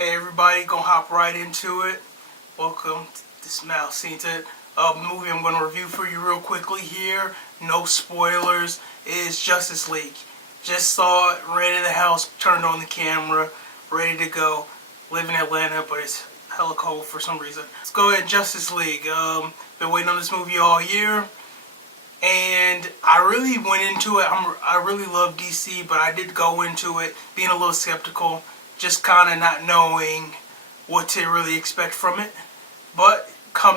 Hey everybody, gonna hop right into it. Welcome to this Mal Cinta movie I'm gonna review for you real quickly here. No spoilers. Is Justice League. Just saw it, right in the house, turned on the camera, ready to go. Live in Atlanta, but it's hella cold for some reason. Let's go ahead, Justice League. Been waiting on this movie all year. And I really went into it. I really love DC, but I did go into it being a little skeptical, just kind of not knowing what to really expect from it. But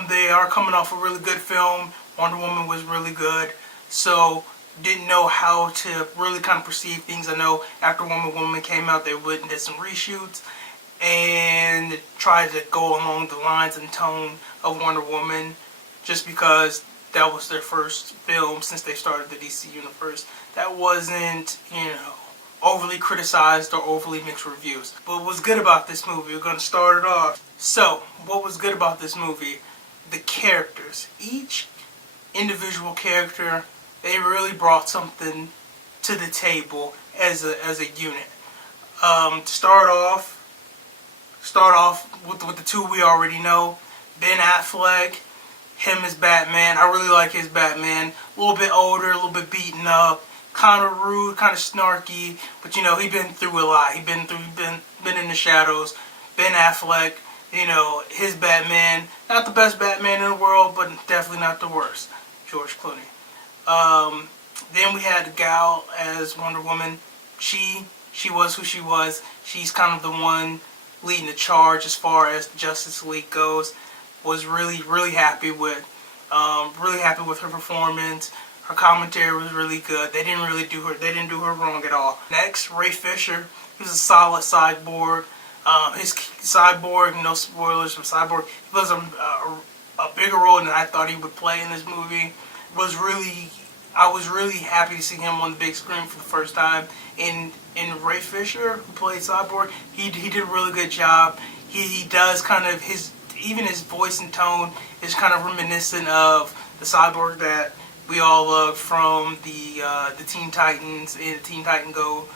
they are coming off a really good film. Wonder Woman was really good, so didn't know how to really kind of perceive things. I know after Wonder Woman came out, they went and did some reshoots and tried to go along the lines and tone of Wonder Woman, just because that was their first film since they started the DC universe. That wasn't, overly criticized or overly mixed reviews. But what was good about this movie, we're going to start it off. So, what was good about this movie? The characters. Each individual character, they really brought something to the table as a unit. To start off with the two we already know. Ben Affleck, him as Batman. I really like his Batman. A little bit older, a little bit beaten up, kind of rude, kind of snarky, but he been through a lot. He been in the shadows. Ben Affleck, his Batman, not the best Batman in the world, but definitely not the worst. George Clooney. Then we had the gal as Wonder Woman. She was who she was. She's kind of the one leading the charge as far as the Justice League goes. Was really happy with her performance. Her commentary was really good. They didn't do her wrong at all. Next, Ray Fisher. He was a solid Cyborg. His Cyborg, no spoilers from Cyborg. He plays a bigger role than I thought he would play in this movie. I was really happy to see him on the big screen for the first time. In Ray Fisher, who played Cyborg, he did a really good job. He does kind of even his voice and tone is kind of reminiscent of the Cyborg that we all loved from the Teen Titans and the Teen Titan Go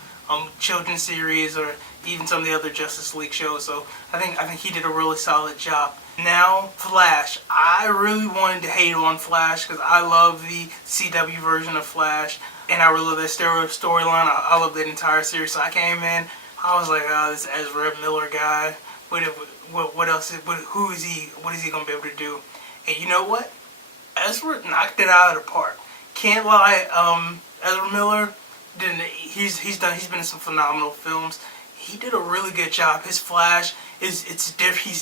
children's series, or even some of the other Justice League shows. So I think he did a really solid job. Now, Flash. I really wanted to hate on Flash because I love the CW version of Flash, and I really love that storyline. I love that entire series. So I came in, I was like, oh, this Ezra Miller guy. What else? Who is he? What is he gonna be able to do? And you know what? Ezra knocked it out of the park. Can't lie. Ezra Miller he's been in some phenomenal films. He did a really good job. His Flash he's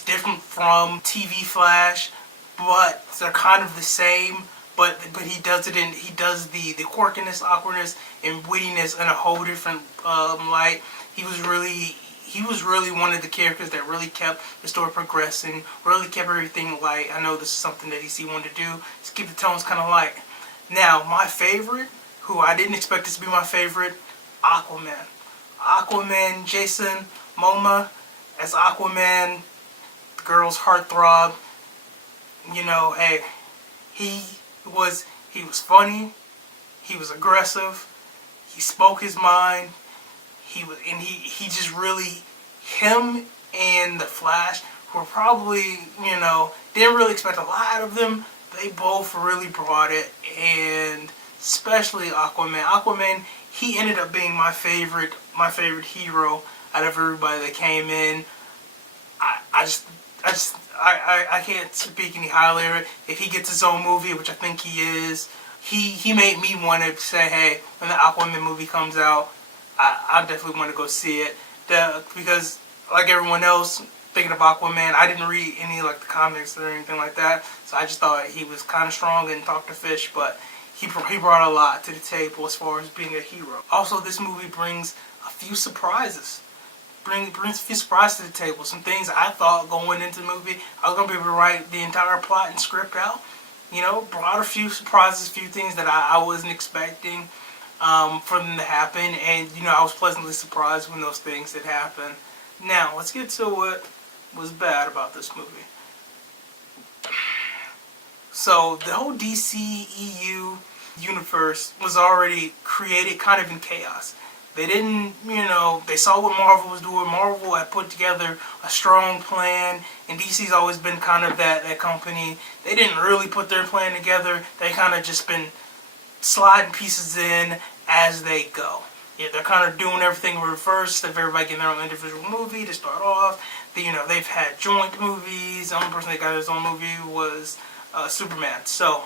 different from TV Flash, but they're kind of the same. But he does the quirkiness, awkwardness, and wittiness in a whole different light. He was really one of the characters that really kept the story progressing, really kept everything light. I know this is something that DC wanted to do, just keep the tones kind of light. Now, my favorite, who I didn't expect this to be my favorite, Aquaman. Aquaman, Jason Momoa as Aquaman, the girl's heartthrob. Hey, he was funny, he was aggressive, he spoke his mind. He just really, him and the Flash were probably, didn't really expect a lot of them. They both really brought it, and especially Aquaman. Aquaman, he ended up being my favorite hero out of everybody that came in. I can't speak any highly of it. If he gets his own movie, which I think he is, he made me want to say, hey, when the Aquaman movie comes out, I definitely want to go see it. Because, like everyone else, thinking of Aquaman, I didn't read any the comics or anything like that, so I just thought he was kind of strong and talked to fish, but he brought a lot to the table as far as being a hero. Also, this movie brings a few surprises. Brings a few surprises to the table. Some things I thought going into the movie I was going to be able to write the entire plot and script out. Brought a few surprises, a few things that I wasn't expecting for them to happen, and I was pleasantly surprised when those things did happen. Now, let's get to what was bad about this movie. So, the whole DCEU universe was already created kind of in chaos. They didn't, they saw what Marvel was doing. Marvel had put together a strong plan, and DC's always been kind of that company. They didn't really put their plan together. They kind of just been sliding pieces in as they go. Yeah, they're kind of doing everything reverse of everybody getting their own individual movie to start off. They've had joint movies. The only person that got his own movie was Superman. So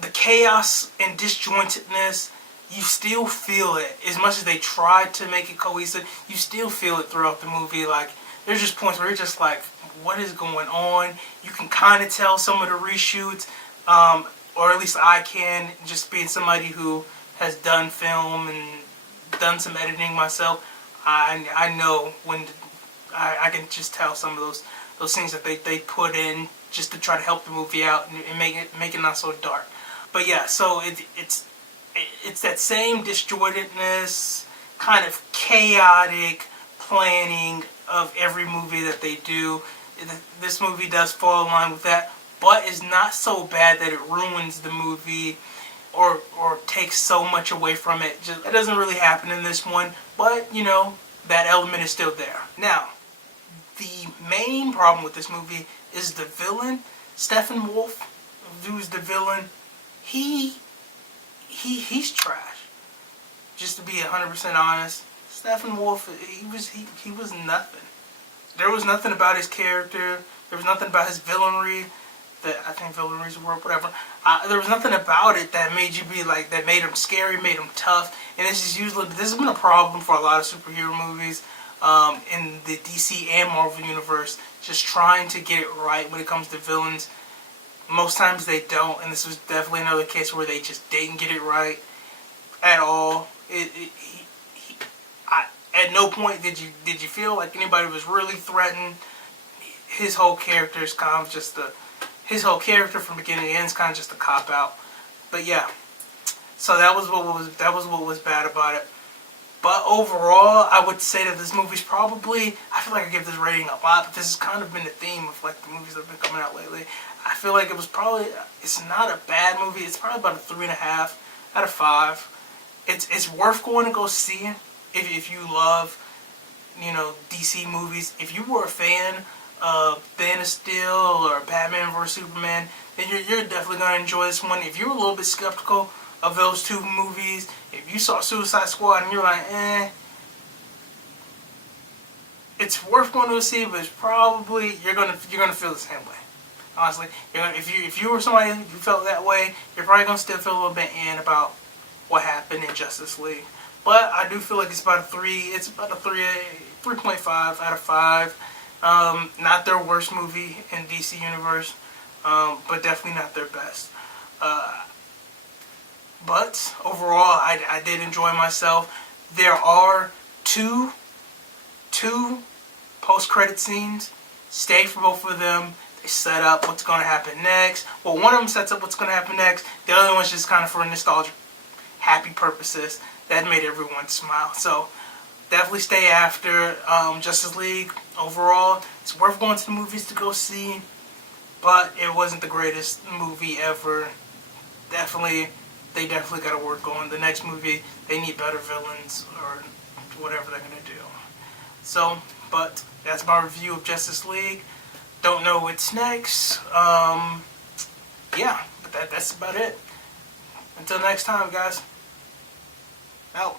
the chaos and disjointedness, you still feel it. As much as they tried to make it cohesive, you still feel it throughout the movie. Like, there's just points where you're just like, what is going on? You can kind of tell some of the reshoots, or at least I can, just being somebody who has done film and done some editing myself. I know when I can just tell some of those things that they put in just to try to help the movie out and make it not so dark. But yeah, so it's that same disjointedness, kind of chaotic planning of every movie that they do. This movie does fall in line with that, but it's not so bad that it ruins the movie or takes so much away from it. It doesn't really happen in this one, but that element is still there. Now, the main problem with this movie is the villain, Steppenwolf, who's the villain. He's trash. Just to be 100% honest, Steppenwolf, he was nothing. There was nothing about his character. There was nothing about his villainry. I think villainry is a word, whatever. There was nothing about it that made you be like, that made him scary, made him tough. And this has been a problem for a lot of superhero movies in the DC and Marvel universe, just trying to get it right when it comes to villains. Most times they don't, and this was definitely another case where they just didn't get it right at all. At no point did you feel like anybody was really threatened. His whole character is kind of just his whole character from beginning to end is kind of just a cop out. But yeah, so that was what was bad about it. But overall, I would say that this movie's probably, I feel like I give this rating a lot, but this has kind of been the theme of like the movies that have been coming out lately. I feel like it's not a bad movie. It's probably about a 3.5 out of 5. It's worth going to go see if you love, DC movies. If you were a fan of Man of Steel or Batman vs Superman, then you're definitely going to enjoy this one. If you're a little bit skeptical of those two movies, if you saw Suicide Squad and you're like, it's worth going to see, but it's probably you're gonna feel the same way. Honestly, if you were somebody who felt that way, you're probably gonna still feel a little bit about what happened in Justice League. But I do feel like it's about a 3.5 out of 5. Not their worst movie in DC Universe, but definitely not their best. But overall, I did enjoy myself. There are two post-credit scenes. Stay for both of them. They set up what's going to happen next. Well, one of them sets up what's going to happen next. The other one's just kind of for nostalgia, happy purposes. That made everyone smile. So definitely stay after Justice League. Overall, it's worth going to the movies to go see, but it wasn't the greatest movie ever. They definitely got to work on the next movie. They need better villains or whatever they're going to do. So, but that's my review of Justice League. Don't know what's next. Yeah, but that's about it. Until next time, guys. Out.